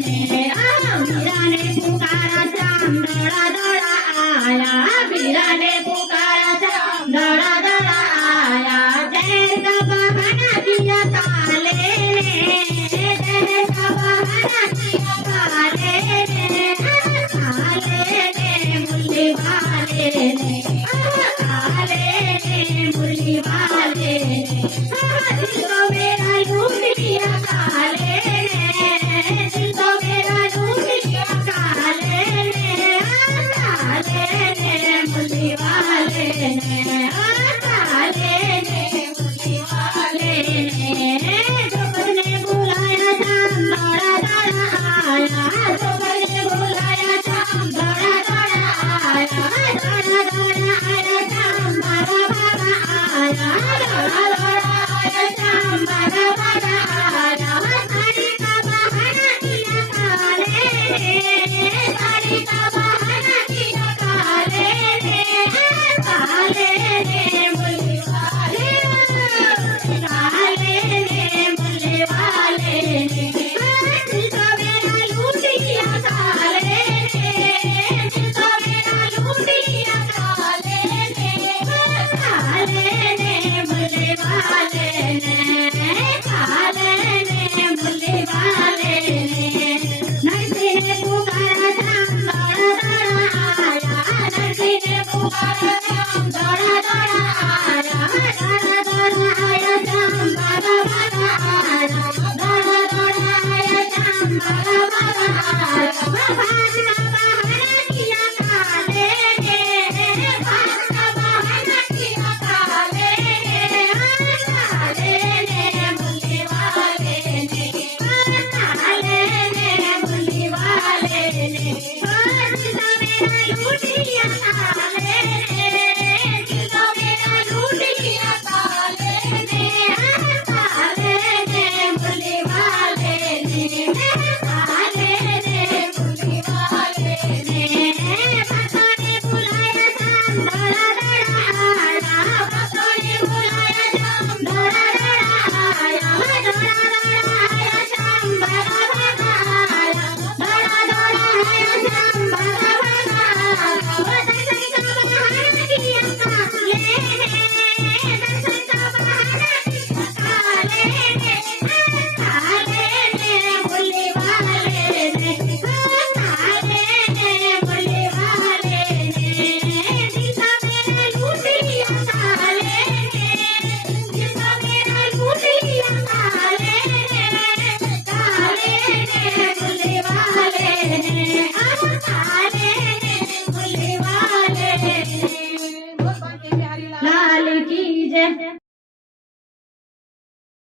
ने वीरा ने पुकारा श्याम दौड़ा दौड़ा आया वीरा ने पुकारा श्याम दौड़ा दौड़ा आया जहर का बहाना किया काले ने जहर का बहाना किया काले ने मुरली वाले ने मुरली वाले ने दिल को मेरा लूट लिया काले ने दिल को मेरा लूट लिया काले ने मुरली वाले ने मुरली वाले ने जोकर ने बुलाया श्याम दौड़ा दौड़ा आया जोकर ने बुलाया श्याम दौड़ा दौड़ा आया दौड़ा दौड़ा आया श्याम भागा भागा आया दौड़ा दौड़ा आया श्याम भागा भागा आया साड़ी का बहाना किया काले साड़ी का बहाना किया काले मुरली वाले मुरली वाले दिल को मेरा लूट लिया काले दिल को मेरा लूट लिया काले मुरली वाले मुरली वाले नरसी ने पुकारा श्याम दौड़ा दौड़ा आया नरसी ने पुकारा श्याम दौड़ा दौड़ा आया दौड़ा दौड़ा आया श्याम भागा भागा आया दौड़ा दौड़ा आया श्याम भागा